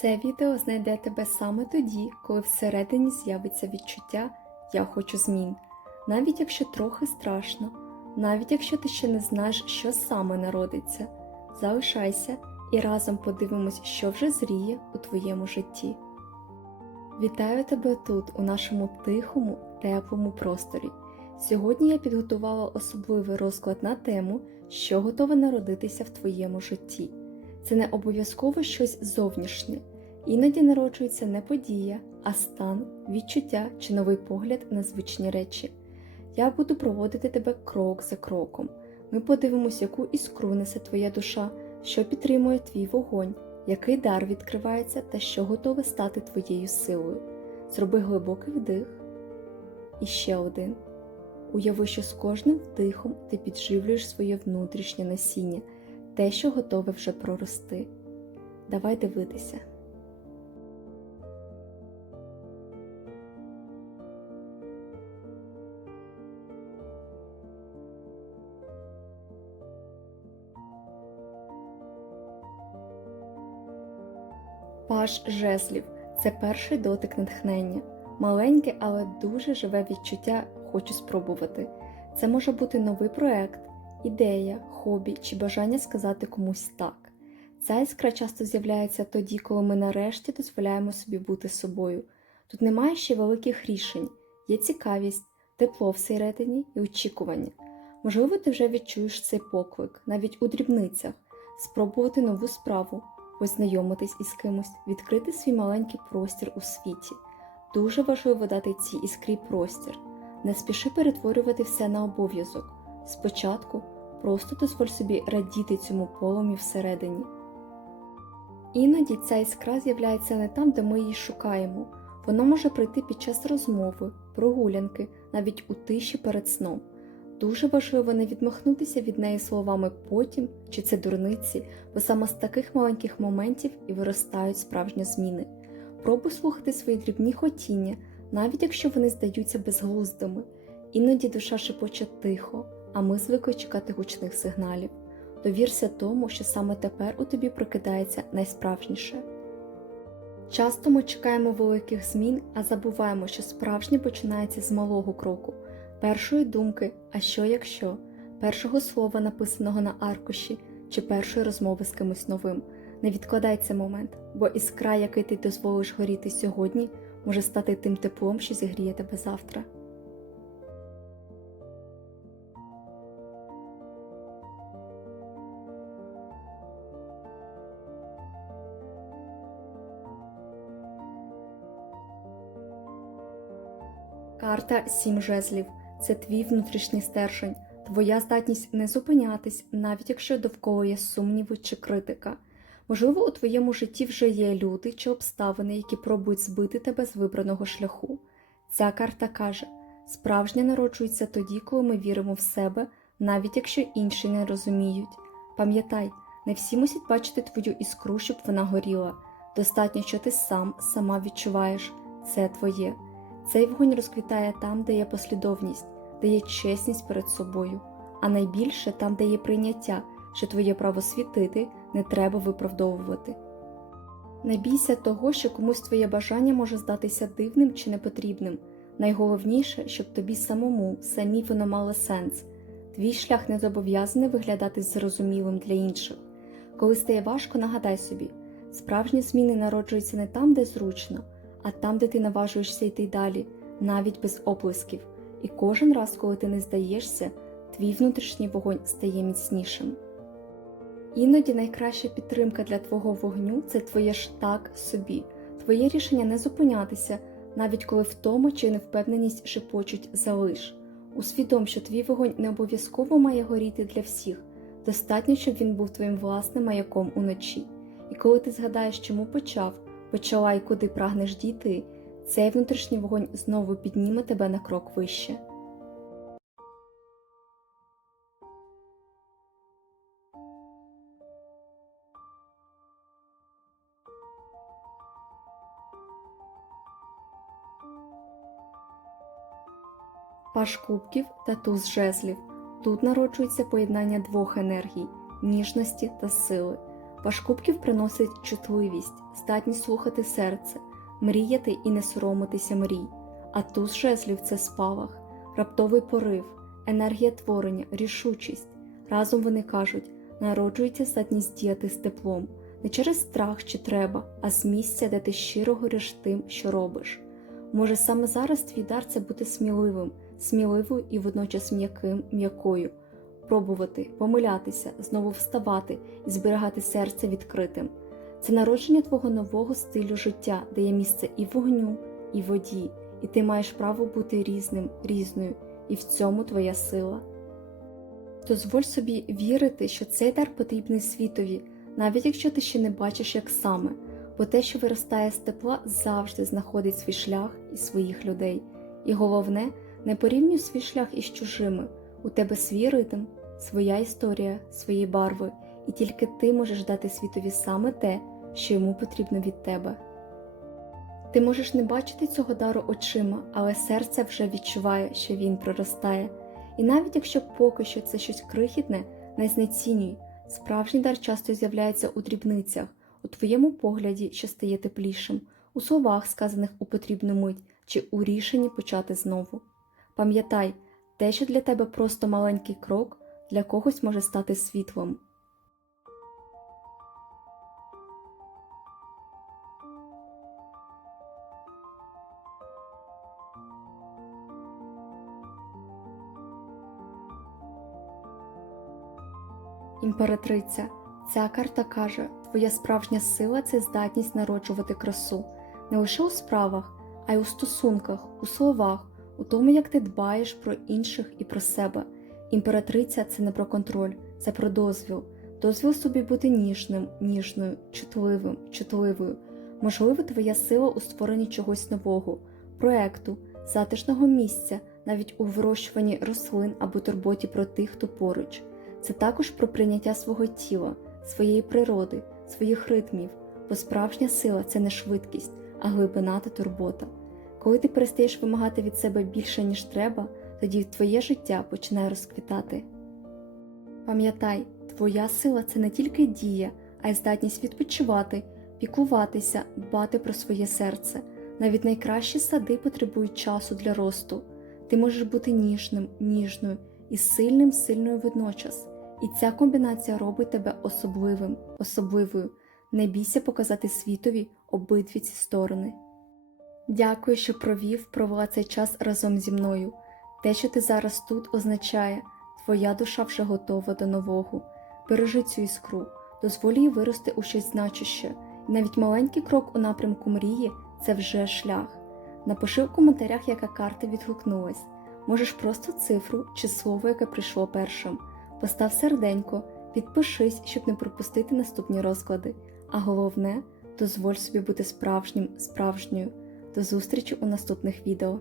Це відео знайде тебе саме тоді, коли всередині з'явиться відчуття Я хочу змін. Навіть якщо трохи страшно, навіть якщо ти ще не знаєш, що саме народиться, залишайся і разом подивимось, що вже зріє у твоєму житті. Вітаю тебе тут, у нашому тихому, теплому просторі. Сьогодні я підготувала особливий розклад на тему, що готове народитися в твоєму житті. Це не обов'язково щось зовнішнє, іноді народжується не подія, а стан, відчуття чи новий погляд на звичні речі. Я буду проводити тебе крок за кроком. Ми подивимося, яку іскру несе твоя душа, що підтримує твій вогонь, який дар відкривається та що готове стати твоєю силою. Зроби глибокий вдих. І ще один. Уяви, що з кожним вдихом ти підживлюєш своє внутрішнє насіння, те, що готове вже прорости. Давай дивитися. Паш жезлів це перший дотик натхнення, маленьке, але дуже живе відчуття хочу спробувати. Це може бути новий проект, ідея, хобі чи бажання сказати комусь так. Ця іскра часто з'являється тоді, коли ми нарешті дозволяємо собі бути собою. Тут немає ще великих рішень, є цікавість, тепло всередині і очікування. Можливо, ти вже відчуєш цей поклик, навіть у дрібницях, спробувати нову справу, познайомитись із кимось, відкрити свій маленький простір у світі. Дуже важливо дати цій іскрі простір. Не спіши перетворювати все на обов'язок. Спочатку просто дозволь собі радіти цьому полум'ю всередині. Іноді ця іскра з'являється не там, де ми її шукаємо. Вона може прийти під час розмови, прогулянки, навіть у тиші перед сном. Дуже важливо не відмахнутися від неї словами потім чи це дурниці, бо саме з таких маленьких моментів і виростають справжні зміни. Пробуй слухати свої дрібні хотіння, навіть якщо вони здаються безглуздими. Іноді душа шепоче тихо, а ми звикли чекати гучних сигналів. Довірся тому, що саме тепер у тобі прокидається найсправжніше. Часто ми чекаємо великих змін, а забуваємо, що справжнє починається з малого кроку, першої думки, а що якщо, першого слова, написаного на аркуші, чи першої розмови з кимось новим. Не відкладай цей момент, бо іскра, який ти дозволиш горіти сьогодні, може стати тим теплом, що зігріє тебе завтра. Карта Сім жезлів це твій внутрішній стержень, твоя здатність не зупинятись, навіть якщо довкола є сумніви чи критика. Можливо, у твоєму житті вже є люди чи обставини, які пробують збити тебе з вибраного шляху. Ця карта каже: справжнє народжується тоді, коли ми віримо в себе, навіть якщо інші не розуміють. Пам'ятай, не всі мусять бачити твою іскру, щоб вона горіла. Достатньо, що ти сам сама відчуваєш це твоє. Цей вогонь розквітає там, де є послідовність, де є чесність перед собою, а найбільше там, де є прийняття, що твоє право світити не треба виправдовувати. Не бійся того, що комусь твоє бажання може здатися дивним чи непотрібним. Найголовніше, щоб тобі самому, самі воно мало сенс. Твій шлях не зобов'язаний виглядати зрозумілим для інших. Коли стає важко, нагадай собі, справжні зміни народжуються не там, де зручно, а там, де ти наважуєшся йти далі, навіть без оплесків. І кожен раз, коли ти не здаєшся, твій внутрішній вогонь стає міцнішим. Іноді найкраща підтримка для твого вогню це твоє ж так собі, твоє рішення не зупинятися, навіть коли втома чи невпевненість шепочуть залиш. Усвідом, що твій вогонь не обов'язково має горіти для всіх, достатньо, щоб він був твоїм власним маяком уночі. І коли ти згадаєш, чому почав, почала і куди прагнеш дійти, цей внутрішній вогонь знову підніме тебе на крок вище. Паш кубків та туз жезлів. Тут народжується поєднання двох енергій ніжності та сили. Паш кубків приносить чутливість, здатність слухати серце, мріяти і не соромитися мрій. А туз жезлів це спалах, раптовий порив, енергія творення, рішучість. Разом вони кажуть, народжується здатність діяти з теплом, не через страх чи треба, а з місця, де ти щиро гориш тим, що робиш. Може, саме зараз твій дар це бути сміливим, сміливою і водночас м'яким, м'якою, пробувати, помилятися, знову вставати і зберігати серце відкритим. Це народження твого нового стилю життя, де є місце і вогню, і воді, і ти маєш право бути різним, різною, і в цьому твоя сила. Дозволь собі вірити, що цей дар потрібний світові, навіть якщо ти ще не бачиш, як саме, бо те, що виростає з тепла, завжди знаходить свій шлях і своїх людей. І головне, не порівнюй свій шлях із чужими. У тебе свій ритм, своя історія, свої барви, і тільки ти можеш дати світові саме те, що йому потрібно від тебе. Ти можеш не бачити цього дару очима, але серце вже відчуває, що він проростає. І навіть якщо поки що це щось крихітне, не знецінюй. Справжній дар часто з'являється у дрібницях, у твоєму погляді, що стає теплішим, у словах, сказаних у потрібну мить, чи у рішенні почати знову. Пам'ятай, те, що для тебе просто маленький крок, для когось може стати світлом. Імператриця, ця карта каже, твоя справжня сила це здатність народжувати красу не лише у справах, а й у стосунках, у словах, у тому, як ти дбаєш про інших і про себе. Імператриця це не про контроль, це про дозвіл. Дозвіл собі бути ніжним, ніжною, чутливим, чутливою. Можливо, твоя сила у створенні чогось нового, проекту, затишного місця, навіть у вирощуванні рослин або турботі про тих, хто поруч. Це також про прийняття свого тіла, своєї природи, своїх ритмів, бо справжня сила це не швидкість, а глибина та турбота. Коли ти перестаєш вимагати від себе більше, ніж треба, тоді твоє життя починає розквітати. Пам'ятай, твоя сила це не тільки дія, а й здатність відпочивати, піклуватися, дбати про своє серце. Навіть найкращі сади потребують часу для росту. Ти можеш бути ніжним, ніжною і сильним, сильною водночас. І ця комбінація робить тебе особливим, особливою. Не бійся показати світові обидві ці сторони. Дякую, що провів, провела цей час разом зі мною. Те, що ти зараз тут, означає, твоя душа вже готова до нового. Бережи цю іскру, дозволь їй вирости у щось значуще, і навіть маленький крок у напрямку мрії це вже шлях. Напиши в коментарях, яка карта відгукнулась. Можеш просто цифру чи слово, яке прийшло першим. Постав серденько, підпишись, щоб не пропустити наступні розклади. А головне, дозволь собі бути справжнім, справжньою. До зустрічі у наступних відео.